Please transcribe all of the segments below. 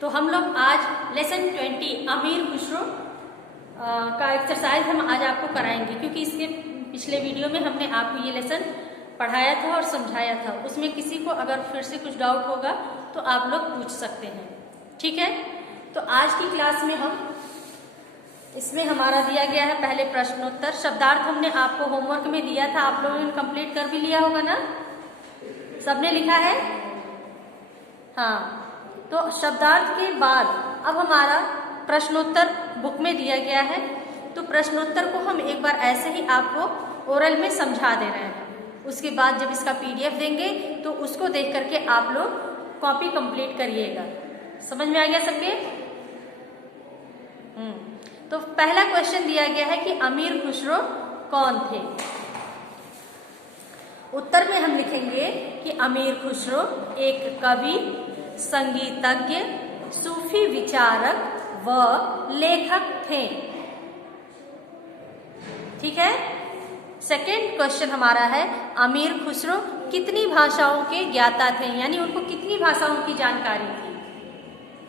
तो हम लोग आज लेसन 20 अमीर खुसरो का एक्सरसाइज हम आज आपको कराएंगे, क्योंकि इसके पिछले वीडियो में हमने आपको ये लेसन पढ़ाया था और समझाया था। उसमें किसी को अगर फिर से कुछ डाउट होगा तो आप लोग पूछ सकते हैं, ठीक है। तो आज की क्लास में हम इसमें हमारा दिया गया है पहले प्रश्नोत्तर। शब्दार्थ हमने आपको होमवर्क में दिया था, आप लोगों ने कंप्लीट कर भी लिया होगा ना, सबने लिखा है? हाँ, तो शब्दार्थ के बाद अब हमारा प्रश्नोत्तर बुक में दिया गया है। तो प्रश्नोत्तर को हम एक बार ऐसे ही आपको ओरल में समझा दे रहे हैं। उसके बाद जब इसका PDF देंगे तो उसको देख करके आप लोग कॉपी कंप्लीट करिएगा। समझ में आ गया सबके? तो पहला क्वेश्चन दिया गया है कि अमीर खुसरो कौन थे। उत्तर में हम लिखेंगे कि अमीर खुसरो एक कवि, संगीतज्ञ, सूफी विचारक व लेखक थे। ठीक है। सेकेंड क्वेश्चन हमारा है अमीर खुसरो कितनी भाषाओं के ज्ञाता थे, यानी उनको कितनी भाषाओं की जानकारी थी।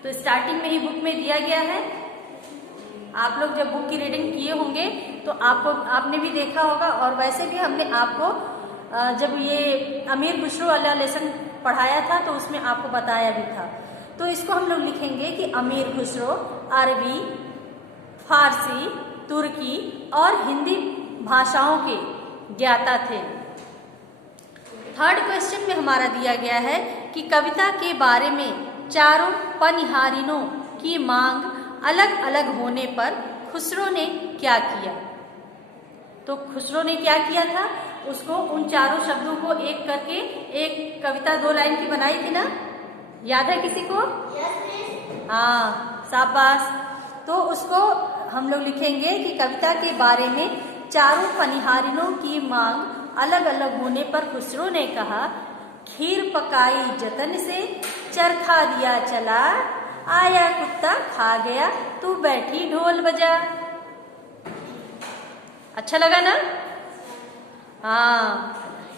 तो स्टार्टिंग में ही बुक में दिया गया है। आप लोग जब बुक की रीडिंग किए होंगे तो आपने भी देखा होगा, और वैसे भी हमने आपको जब ये अमीर खुसरो वाला लेसन पढ़ाया था तो उसमें आपको बताया भी था। तो इसको हम लोग लिखेंगे कि अमीर खुसरो अरबी, फारसी, तुर्की और हिंदी भाषाओं के ज्ञाता थे। थर्ड क्वेश्चन में हमारा दिया गया है कि कविता के बारे में चारों पनिहारिनों की मांग अलग अलग होने पर खुसरो ने क्या किया। तो खुसरो ने क्या किया था, उसको उन चारों शब्दों को एक करके एक कविता 2 लाइन की बनाई थी ना, याद है किसी को? हाँ, शाबाश। तो उसको हम लोग लिखेंगे कि कविता के बारे में चारों पनिहारिनों की मांग अलग अलग होने पर खुसरो ने कहा, खीर पकाई जतन से, चरखा दिया चला, आया कुत्ता खा गया, तू बैठी ढोल बजा। अच्छा लगा ना? हाँ,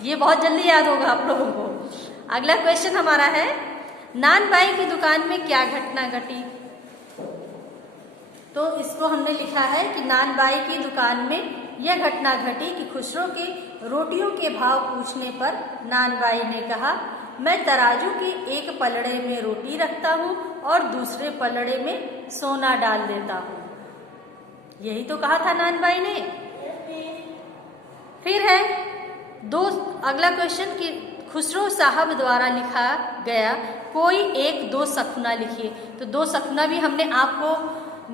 ये बहुत जल्दी याद होगा आप लोगों को। अगला क्वेश्चन हमारा है नान बाई की दुकान में क्या घटना घटी। तो इसको हमने लिखा है कि नान बाई की दुकान में यह घटना घटी कि खुसरो के रोटियों के भाव पूछने पर नान बाई ने कहा, मैं तराजू के एक पलड़े में रोटी रखता हूँ और दूसरे पलड़े में सोना डाल देता हूँ। यही तो कहा था नान बाई ने। फिर है अगला क्वेश्चन कि खुसरो साहब द्वारा लिखा गया कोई एक 2 सखुना लिखिए। तो 2 सखुना भी हमने आपको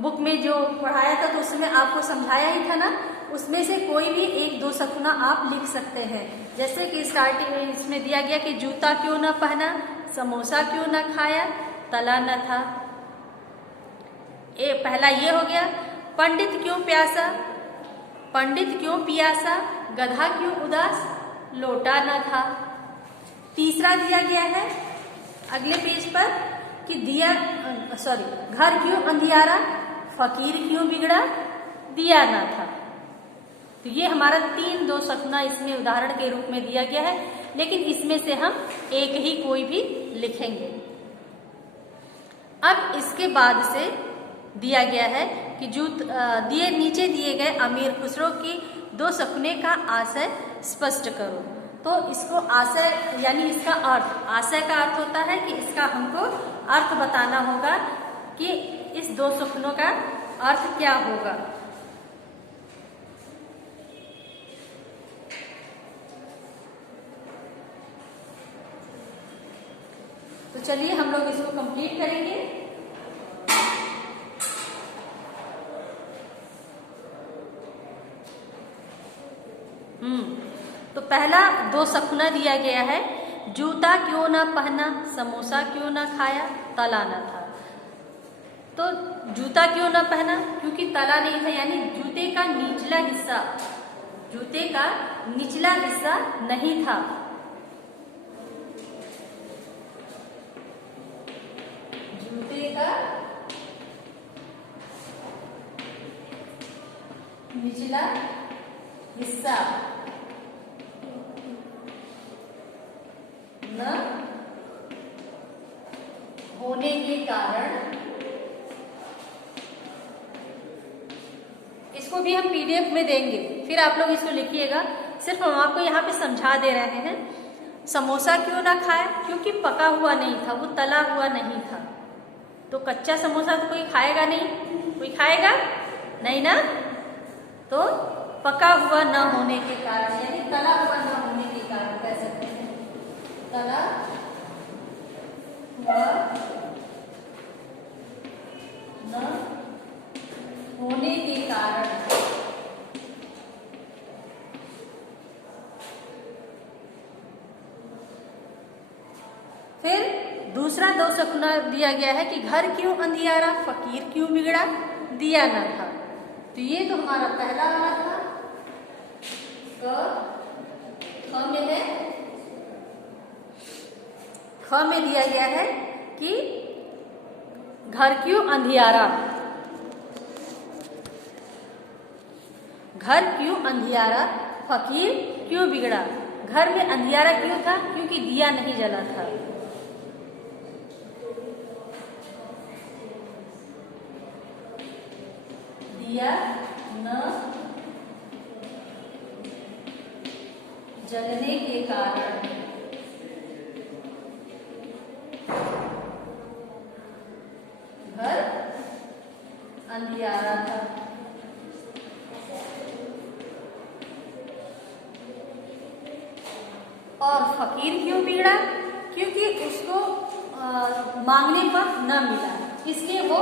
बुक में जो पढ़ाया था तो उसमें आपको समझाया ही था ना, उसमें से कोई भी 1-2 सखुना आप लिख सकते हैं। जैसे कि स्टार्टिंग में इसमें दिया गया कि जूता क्यों न पहना, समोसा क्यों न खाया, तला न था। पहला ये हो गया। पंडित क्यों प्यासा, पंडित क्यों पियासा, गधा क्यों उदास, लोटा न था। तीसरा दिया गया है अगले पेज पर कि घर क्यों अंधियारा, फकीर क्यों बिगड़ा, दिया न था। तो ये हमारा 3-2 सपना इसमें उदाहरण के रूप में दिया गया है, लेकिन इसमें से हम एक ही कोई भी लिखेंगे। अब इसके बाद से दिया गया है कि नीचे दिए गए अमीर खुसरो की 2 सपने का आशय स्पष्ट करो। तो इसको आशय यानी इसका अर्थ, आशय का अर्थ होता है कि इसका हमको अर्थ बताना होगा कि इस 2 सपनों का अर्थ क्या होगा। तो चलिए हम लोग इसको कंप्लीट करेंगे। तो पहला 2 सपना दिया गया है, जूता क्यों ना पहना, समोसा क्यों ना खाया, तला ना था। तो जूता क्यों ना पहना, क्योंकि तला नहीं था, यानी जूते का निचला हिस्सा नहीं था। जूते का निचला हिस्सा न होने के कारण, इसको भी हम पीडीएफ में देंगे, फिर आप लोग इसको लिखिएगा। सिर्फ हम आपको यहाँ पे समझा दे रहे हैं। समोसा क्यों ना खाए? क्योंकि पका हुआ नहीं था, वो तला हुआ नहीं था। तो कच्चा समोसा तो कोई खाएगा नहीं, कोई खाएगा नहीं ना। तो पका हुआ न होने के कारण, यानी तला हुआ न होने के कारण कह सकते हैं, तला हुआ न होने के कारण। फिर दूसरा दोष दिया गया है कि घर क्यों अंधियारा, फकीर क्यों बिगड़ा, दिया न था। तो ये तो हमारा पहला वाला था। ख में है, ख में दिया गया है कि घर क्यों अंधियारा, घर क्यों अंधियारा, फकीर क्यों बिगड़ा। घर में अंधियारा क्यों था? क्योंकि दिया नहीं जला था। दिया न जलने के कारण घर अंधियारा था। और फकीर क्यों बिगड़ा? क्योंकि उसको मांगने पर न मिला, इसलिए वो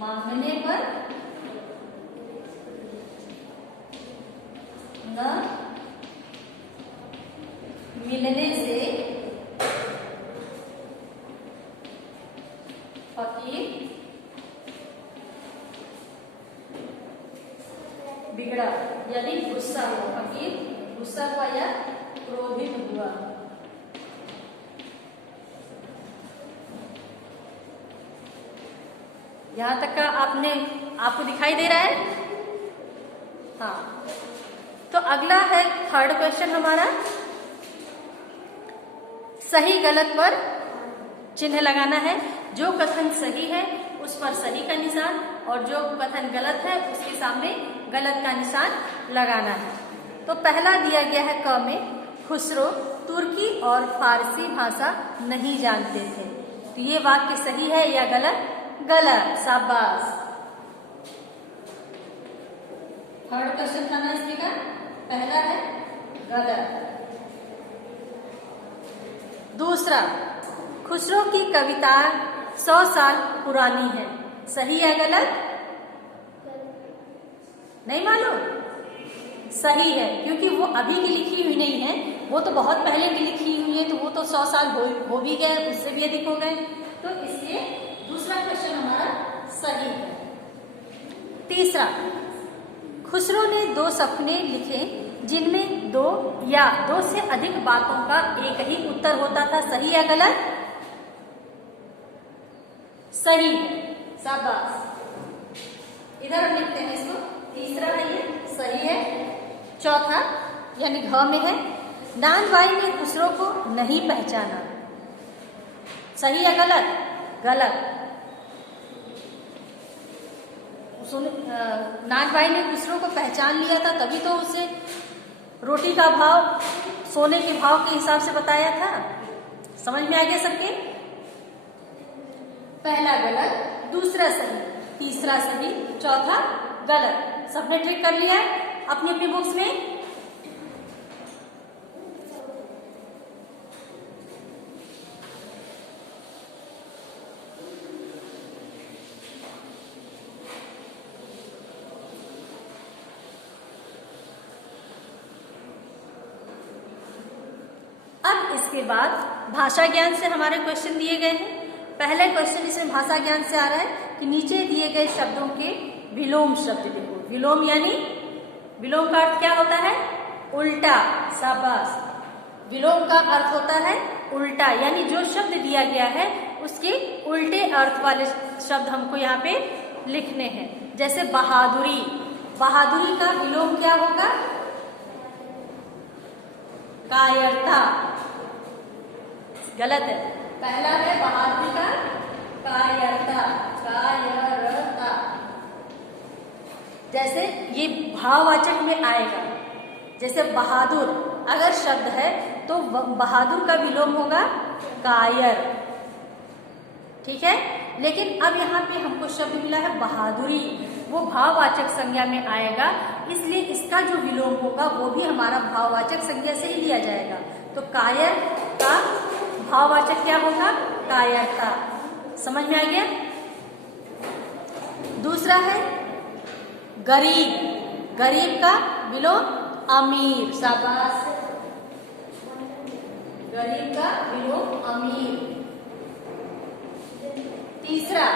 मांगने पर न मिलने से फकीर बिगड़ा, यानी गुस्सा हुआ, फकीर गुस्सा हुआ या क्रोधित हुआ। यहां तक का आपको दिखाई दे रहा है? हाँ। तो अगला है थर्ड क्वेश्चन हमारा, सही गलत पर चिन्ह लगाना है। जो कथन सही है उस पर सही का निशान, और जो कथन गलत है उसके सामने गलत का निशान लगाना है। तो पहला दिया गया है क में, खुसरो तुर्की और फारसी भाषा नहीं जानते थे। तो ये वाक्य सही है या गलत? गलत, शाबाश। थर्ड क्वेश्चन था ना इसमें का, पहला है गलत। दूसरा, खुसरो की कविता 100 साल पुरानी है, सही या गलत? नहीं मालूम? सही है, क्योंकि वो अभी की लिखी हुई नहीं है, वो तो बहुत पहले की लिखी हुई है। तो वो तो 100 साल हो भी गए, उससे भी अधिक हो गए। तो इसलिए दूसरा क्वेश्चन हमारा सही है। तीसरा, खुसरो ने 2 सपने लिखे जिनमें 2 या 2 से अधिक बातों का एक ही उत्तर होता था, सही या गलत? सही है, शाबाश। इधर हम लिखते हैं इसको, तीसरा है ये, सही है। चौथा यानी घ में है, नानबाई ने खुसरो को नहीं पहचाना, सही या गलत? गलत। नानबाई ने खुसरो को पहचान लिया था, तभी तो उसे रोटी का भाव सोने के भाव के हिसाब से बताया था। समझ में आ गया सबके? पहला गलत, दूसरा सही, तीसरा सही, चौथा गलत। सबने ट्रिक कर लिया है अपनी अपनी बुक्स में? अब इसके बाद भाषा ज्ञान से हमारे क्वेश्चन दिए गए हैं। पहला क्वेश्चन इसमें भाषा ज्ञान से आ रहा है कि नीचे दिए गए शब्दों के विलोम शब्द लिखो। विलोम यानी, विलोम का अर्थ क्या होता है? उल्टा, शाबाश। विलोम का अर्थ होता है उल्टा, यानी जो शब्द दिया गया है उसके उल्टे अर्थ वाले शब्द हमको यहाँ पे लिखने हैं। जैसे बहादुरी, बहादुरी का विलोम क्या होगा? कायरता, गलत है। पहला है बहादुरी का कायरता, कायरता। जैसे ये भाववाचक में आएगा, जैसे बहादुर अगर शब्द है तो बहादुर का विलोम होगा कायर, ठीक है। लेकिन अब यहाँ पे हमको शब्द मिला है बहादुरी, वो भाववाचक संज्ञा में आएगा, इसलिए इसका जो विलोम होगा वो भी हमारा भाववाचक संज्ञा से ही लिया जाएगा। तो कायर का भाववाचक क्या होगा? कायरता। समझ में आ गया? दूसरा है गरीब, गरीब का विलोम अमीर, शाबाश, गरीब का विलोम अमीर। तीसरा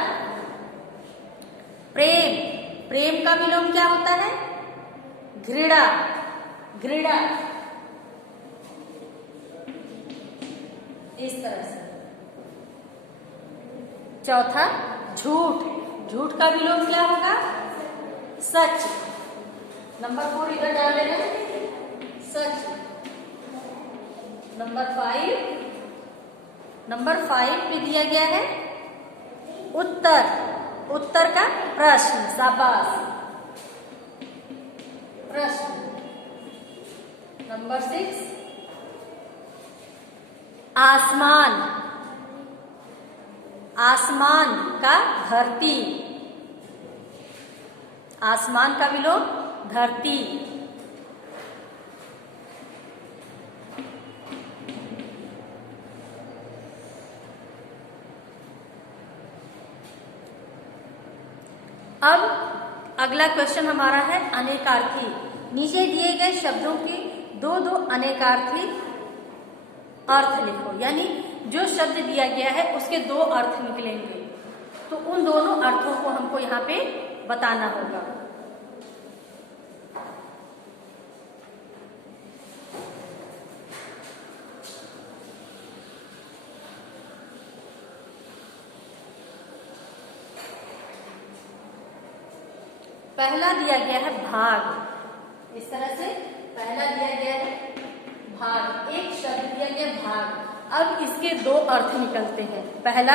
प्रेम, प्रेम का विलोम क्या होता है? घृणा, घृणा, इस तरह से। चौथा झूठ, झूठ का विलोम क्या होगा? सच। नंबर 4 इधर डाल लेना, सच। नंबर 5 पे दिया गया है उत्तर, उत्तर का प्रश्न, शाबाश, प्रश्न। नंबर 6 आसमान, आसमान का धरती, आसमान का विलोम धरती। अब अगला क्वेश्चन हमारा है अनेकार्थी। नीचे दिए गए शब्दों के दो दो अनेकार्थी अर्थ लिखो, यानी जो शब्द दिया गया है उसके दो अर्थ निकलेंगे, तो उन दोनों अर्थों को हमको यहाँ पे बताना होगा। पहला दिया गया है भाग, इस तरह से पहला दिया गया है भाग, एक शब्द दिया गया भाग। अब इसके दो अर्थ निकलते हैं। पहला,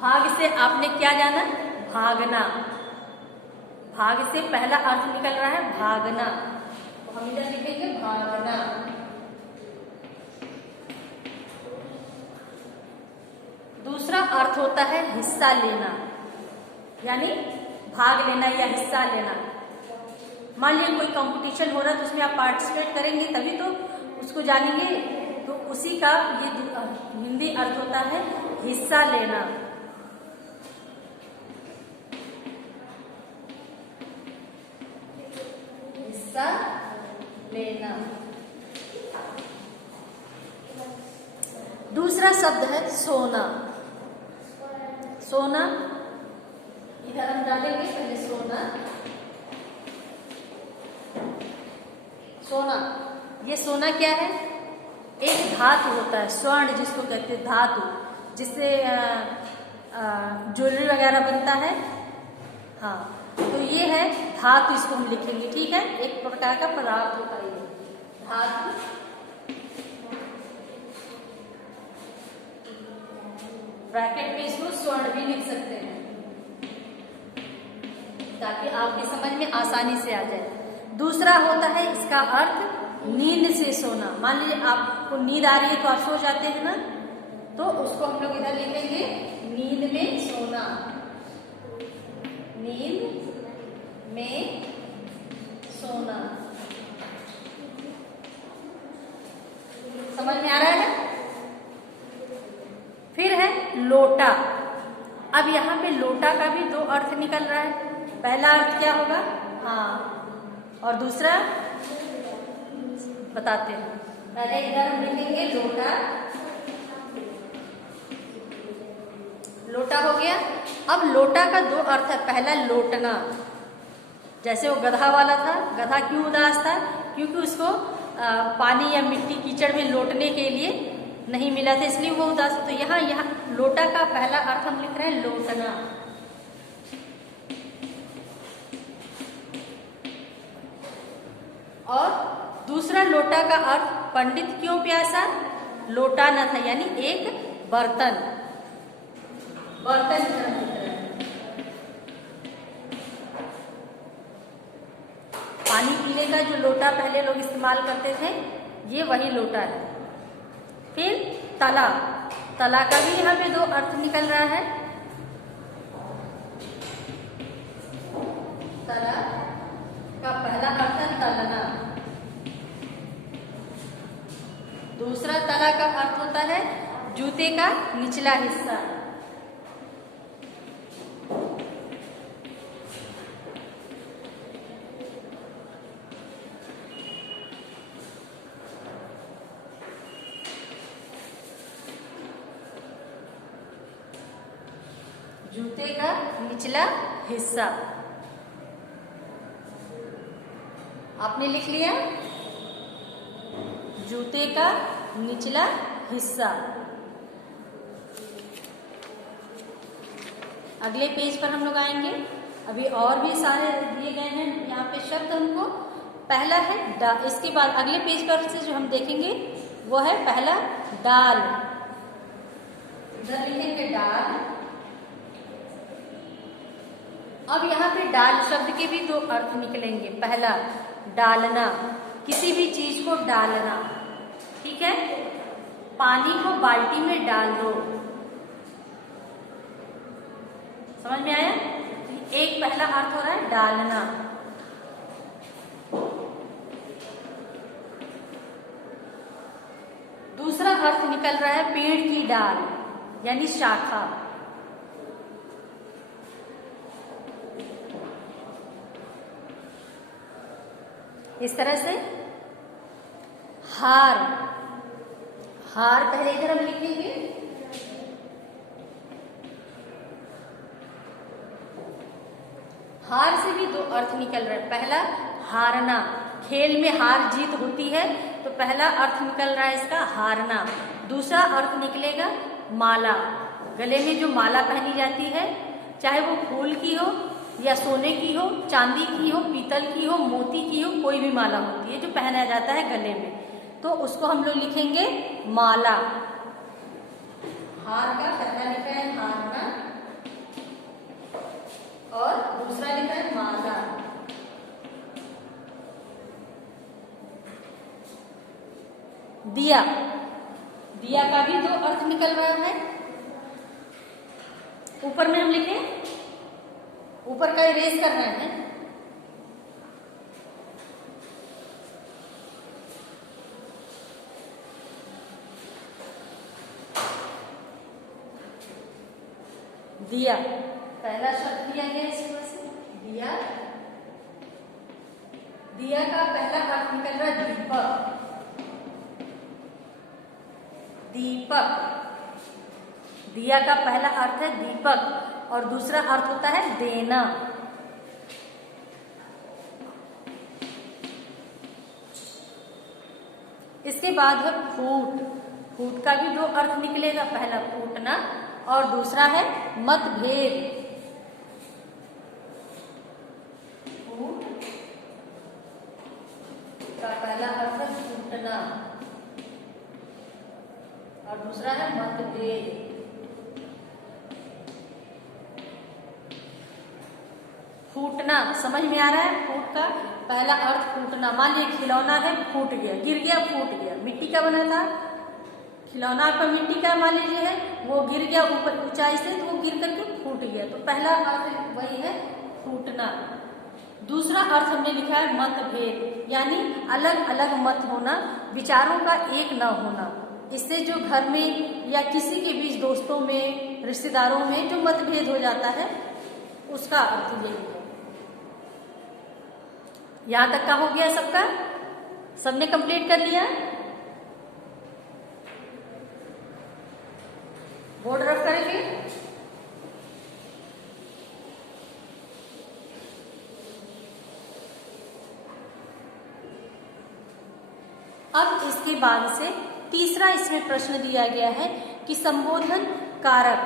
भाग से आपने क्या जाना? भागना। भाग से पहला अर्थ निकल रहा है भागना, तो हम इधर लिखेंगे भागना। दूसरा अर्थ होता है हिस्सा लेना, यानी भाग लेना या हिस्सा लेना। मान लीजिए कोई कंपटीशन हो रहा है तो उसमें आप पार्टिसिपेट करेंगे तभी तो उसको जानेंगे, तो उसी का ये हिंदी अर्थ होता है हिस्सा लेना। हिस्सा लेना। दूसरा शब्द है सोना, सोना इधर हम डालेंगे पहले सोना। सोना, ये सोना क्या है? एक धातु होता है, स्वर्ण जिसको कहते हैं, धातु जिससे ज्वेलरी वगैरह बनता है। हाँ, तो ये है धातु, इसको हम लिखेंगे, ठीक है। एक प्रकार का पदार्थ होता है ये धातु। ब्रैकेट में इसको स्वर्ण भी लिख सकते हैं ताकि आपकी समझ में आसानी से आ जाए। दूसरा होता है इसका अर्थ नींद से सोना। मान लीजिए आपको नींद आ रही है तो आप सो जाते हैं ना, तो उसको हम लोग इधर लिखेंगे नींद में सोना। नींद में सोना। समझ में आ रहा है? फिर है लोटा। अब यहाँ पे लोटा का भी दो अर्थ निकल रहा है। पहला अर्थ क्या होगा? हाँ, और दूसरा बताते हैं। पहले इधर हम लिखेंगे लोटा, लोटा हो गया। अब लोटा का दो अर्थ है। पहला लोटना, जैसे वो गधा वाला था, गधा क्यों उदास था? क्योंकि उसको पानी या मिट्टी कीचड़ में लोटने के लिए नहीं मिला था, इसलिए वो उदास। तो यहाँ लोटा का पहला अर्थ हम लिख रहे हैं लोटना। और दूसरा लोटा का अर्थ पंडित क्यों प्यासा, लोटा न था यानी एक बर्तन, बर्तन की तरह दिख रहा है। पानी पीने का जो लोटा पहले लोग इस्तेमाल करते थे ये वही लोटा है। फिर तला, तला का भी यहाँ पे दो अर्थ निकल रहा है। तला का पहला अर्थ है तलना, दूसरा तला का अर्थ होता है जूते का निचला हिस्सा। जूते का निचला हिस्सा आपने लिख लिया, जूते का निचला हिस्सा। अगले पेज पर हम लोग आएंगे। अभी और भी सारे दिए गए हैं यहाँ पे शब्द हमको। पहला है इसके बाद अगले पेज पर से जो हम देखेंगे वो है पहला डाल। इधर लिखेंगे डाल। अब यहाँ पे डाल शब्द के भी दो अर्थ निकलेंगे। पहला डालना, किसी भी चीज को डालना, ठीक है। पानी को बाल्टी में डाल दो, समझ में आया। एक पहला अर्थ हो रहा है डालना। दूसरा अर्थ निकल रहा है पेड़ की डाल यानी शाखा। इस तरह से हार, हार पहले इधर हम लिखेंगे। हार से भी दो अर्थ निकल रहे हैं। पहला हारना, खेल में हार जीत होती है तो पहला अर्थ निकल रहा है इसका हारना। दूसरा अर्थ निकलेगा माला, गले में जो माला पहनी जाती है चाहे वो फूल की हो या सोने की हो, चांदी की हो, पीतल की हो, मोती की हो, कोई भी माला होती है जो पहना जाता है गले में, तो उसको हम लोग लिखेंगे माला। हार का पहला लिखा है हारना और दूसरा लिखा है माला। दिया, दिया का भी दो अर्थ निकल रहा है। ऊपर में हम लिखे, ऊपर का इरेज करना है। दिया पहला शब्द दिया गया इसमें से दिया। दिया का पहला अर्थ निकल रहा है दीपक। दीपक, दिया का पहला अर्थ है दीपक और दूसरा अर्थ होता है देना। इसके बाद है फूट। फूट का भी दो अर्थ निकलेगा, पहला फूटना और दूसरा है मतभेद। फूट का पहला अर्थ है फूटना और दूसरा है मतभेद। फूटना समझ में आ रहा है। फूट का पहला अर्थ फूटना। मान लीजिए खिलौना है, फूट गया, गिर गया, फूट गया। मिट्टी का बना था खिलौना, आपका मिट्टी का मान लीजिए है, वो गिर गया ऊपर ऊंचाई से, तो वो गिर करके फूट गया। तो पहला अर्थ वही है फूटना। दूसरा अर्थ हमने लिखा है मतभेद, यानी अलग अलग मत होना, विचारों का एक न होना। इससे जो घर में या किसी के बीच दोस्तों में, रिश्तेदारों में जो मतभेद हो जाता है उसका अर्थ यही है। यहां तक का हो गया सबका? सबने कंप्लीट कर लिया? बोर्ड रफ करेंगे। अब इसके बाद से तीसरा इसमें प्रश्न दिया गया है कि संबोधन कारक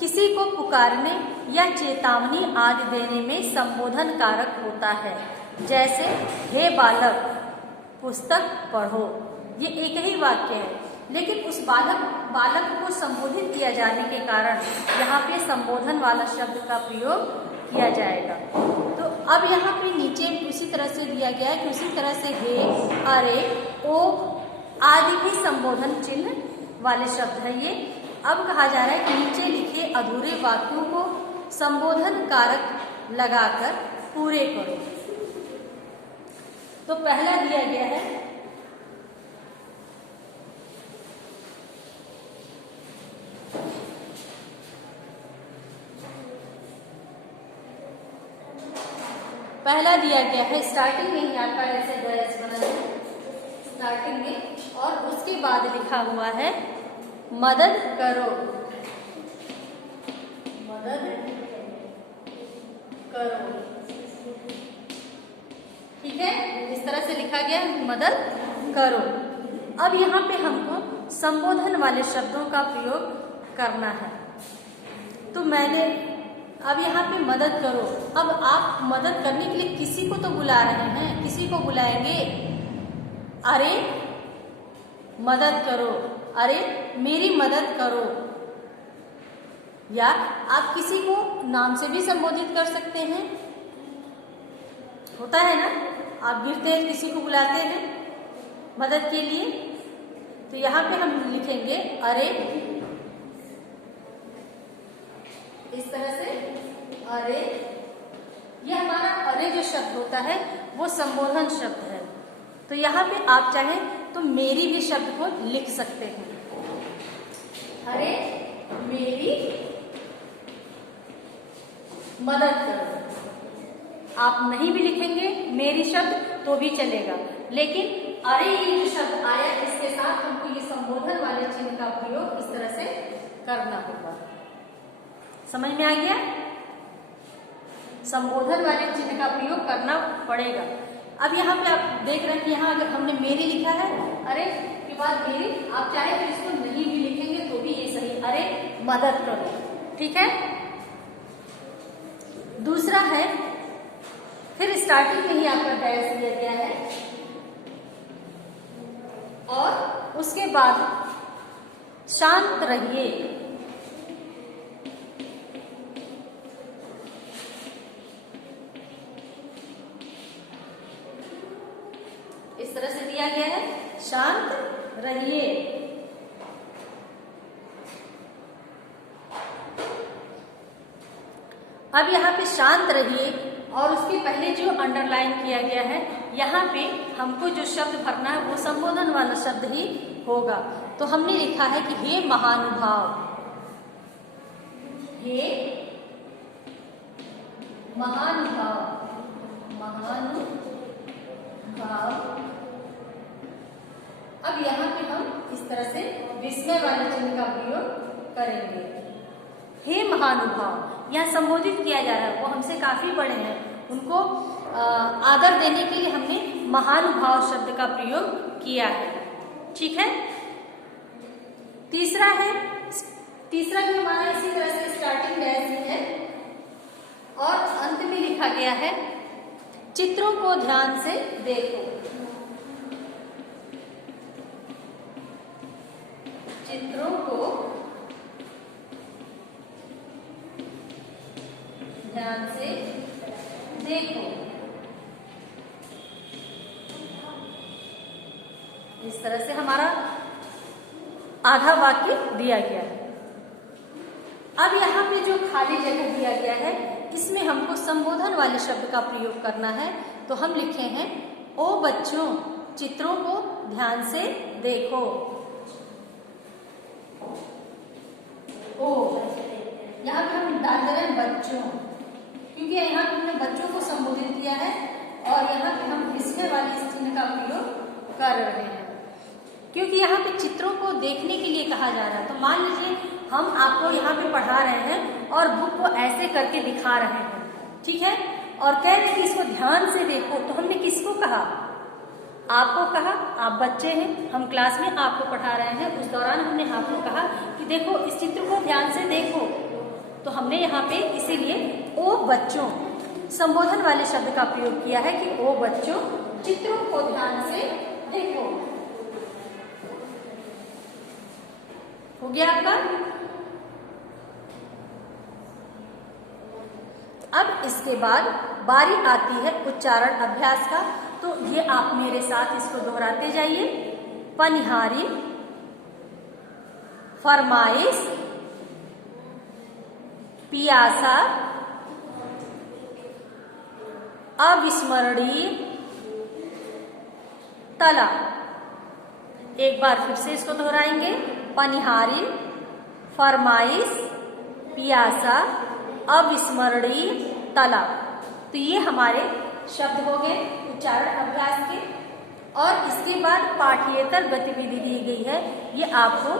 किसी को पुकारने या चेतावनी आदि देने में संबोधन कारक होता है। जैसे हे बालक, पुस्तक पढ़ो। ये एक ही वाक्य है, लेकिन उस बालक को संबोधित किया जाने के कारण यहाँ पे संबोधन वाला शब्द का प्रयोग किया जाएगा। तो अब यहाँ पे नीचे उसी तरह से दिया गया है कि उसी तरह से हे, अरे, ओ आदि भी संबोधन चिन्ह वाले शब्द है ये। अब कहा जा रहा है कि नीचे लिखे अधूरे वाक्यों को संबोधन कारक लगाकर पूरे करो। तो पहला दिया गया है स्टार्टिंग में ही आपका ऐसे डैश बना है स्टार्टिंग में, और उसके बाद लिखा हुआ है मदद करो, मदद करो। ठीक है, इस तरह से लिखा गया मदद करो। अब यहाँ पे हमको संबोधन वाले शब्दों का प्रयोग करना है। तो मैंने अब यहाँ पे मदद करो। अब आप मदद करने के लिए किसी को तो बुला रहे हैं, किसी को बुलाएंगे। अरे मदद करो, अरे मेरी मदद करो। या आप किसी को नाम से भी संबोधित कर सकते हैं, होता है ना, आप गिरते हैं किसी को बुलाते हैं मदद के लिए। तो यहाँ पे हम लिखेंगे अरे, इस तरह से अरे। यह हमारा अरे जो शब्द होता है वो संबोधन शब्द है। तो यहाँ पे आप चाहें तो मेरी भी शब्द को लिख सकते हैं। अरे मेरी मदद करो। आप नहीं भी लिखेंगे मेरी शब्द तो भी चलेगा, लेकिन अरे ये जो शब्द आया इसके साथ हमको ये संबोधन वाले चिन्ह का प्रयोग इस तरह से करना होगा। समझ में आ गया? संबोधन वाले चिन्ह का प्रयोग करना पड़ेगा। अब यहाँ पे आप देख रहे हैं कि यहाँ अगर हमने मेरी लिखा है, अरे के बाद मेरी, आप चाहे तो इसको नहीं भी लिखेंगे तो भी ये सही, अरे मदद करो। ठीक है। दूसरा है, फिर स्टार्टिंग में ही आपका डैश दिया गया है और उसके बाद शांत रहिए। इस तरह से दिया गया है, शांत रहिए। अब यहाँ पे शांत रहिए और उसके पहले जो अंडरलाइन किया गया है, यहाँ पे हमको जो शब्द भरना है वो संबोधन वाला शब्द ही होगा। तो हमने लिखा है कि हे महानुभाव, हे महानुभाव, महानुभाव। अब यहाँ पे हम इस तरह से विस्मय वाले चिन्ह का प्रयोग करेंगे। हे महानुभाव, यहाँ संबोधित किया जा रहा है, वो हमसे काफी बड़े हैं, उनको आदर देने के लिए हमने महानुभाव शब्द का प्रयोग किया है। ठीक है। तीसरा भी हमारा इसी तरह से स्टार्टिंग डैश है और अंत में लिखा गया है चित्रों को ध्यान से देखो। चित्रों को ध्यान से देखो। इस तरह से हमारा आधा वाक्य दिया गया है। अब यहाँ पे जो खाली जगह दिया गया है, इसमें हमको संबोधन वाले शब्द का प्रयोग करना है। तो हम लिखे हैं ओ बच्चों, चित्रों को ध्यान से देखो। ओ, यहाँ पे हम डाल दे रहे हैं बच्चों, क्योंकि यहाँ पे हमने बच्चों को संबोधित किया है और यहाँ पे हम विस्मय वाले इस चिन्ह का प्रयोग कर रहे हैं, क्योंकि यहाँ पे चित्रों को देखने के लिए कहा जा रहा है। तो मान लीजिए हम आपको यहाँ पे पढ़ा रहे हैं और बुक को ऐसे करके दिखा रहे हैं, ठीक है, और कह रहे हैं कि इसको ध्यान से देखो। तो हमने किसको कहा? आपको कहा। आप बच्चे हैं, हम क्लास में आपको पढ़ा रहे हैं, उस दौरान हमने आपको कहा कि देखो इस चित्र को ध्यान से देखो। तो हमने यहाँ पे इसीलिए ओ बच्चों संबोधन वाले शब्द का प्रयोग किया है कि ओ बच्चों, चित्रों को ध्यान से गया आपका। अब इसके बाद बारी आती है उच्चारण अभ्यास का। तो ये आप मेरे साथ इसको दोहराते जाइए। पनिहारी, फरमाइश, पियासा, अविस्मरणीय, तला। एक बार फिर से इसको दोहराएंगे। पनिहारी, फरमाइश, पियासा, अविस्मरणीय, तला। तो ये हमारे शब्द हो गए उच्चारण अभ्यास के। और इसके बाद पाठ्येतर गतिविधि दी गई है। ये आपको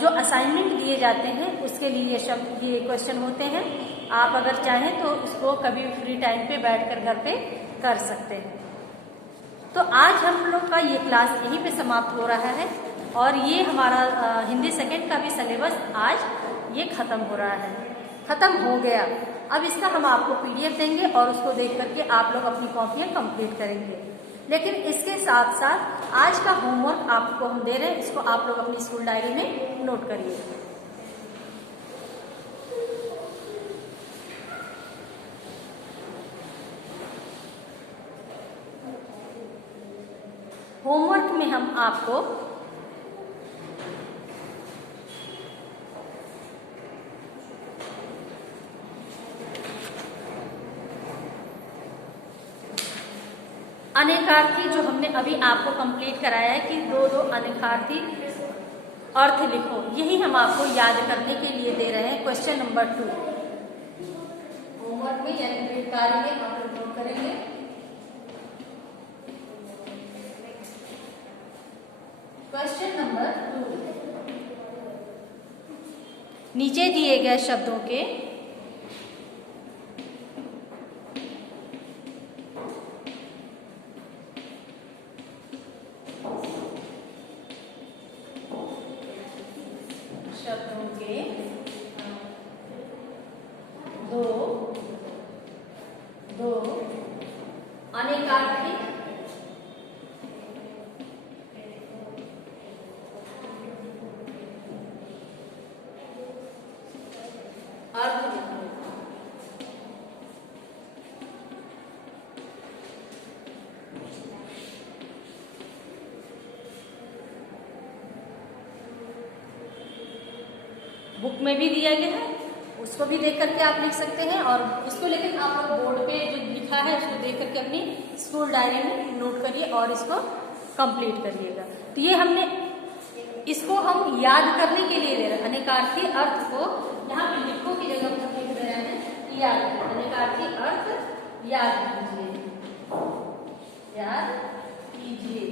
जो असाइनमेंट दिए जाते हैं उसके लिए ये शब्द, ये क्वेश्चन होते हैं। आप अगर चाहें तो इसको कभी फ्री टाइम पे बैठकर घर पे कर सकते हैं। तो आज हम लोग का ये क्लास यहीं पे समाप्त हो रहा है और ये हमारा हिंदी सेकंड का भी सिलेबस आज ये खत्म हो रहा है, खत्म हो गया। अब इसका हम आपको पीडीएफ देंगे और उसको देख करके आप लोग अपनी कॉपियां कंप्लीट करेंगे। लेकिन इसके साथ साथ आज का होमवर्क आपको हम दे रहे हैं, इसको आप लोग अपनी स्कूल डायरी में नोट करिए। होमवर्क में हम आपको अनेकार्थी, जो हमने अभी आपको कंप्लीट कराया है कि दो दो अनेकार्थी अर्थ लिखो, यही हम आपको याद करने के लिए दे रहे हैं। क्वेश्चन नंबर 2 होमवर्क में यानी कार्य में आप लोग नोट करेंगे। क्वेश्चन नंबर 2, नीचे दिए गए शब्दों के दो अनेकार्थी अर्थ लिखो। बुक में भी दिया गया है, उसको भी देख करके आप लिख सकते हैं और इसको लेकिन आप लोग बोर्ड पे जो लिखा है उसको देख करके अपनी स्कूल डायरी में नोट करिए और इसको कंप्लीट करिएगा। तो ये हमने इसको हम याद करने के लिए दे रहे हैं। अनेकार्थी अर्थ को यहाँ पे लिखो की जगह पर लिख रहे हैं याद। अनेकार्थी अर्थ याद कीजिए, याद कीजिए।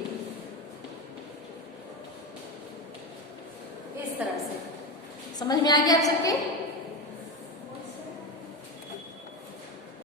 इस तरह से समझ में आ गया आप सबके?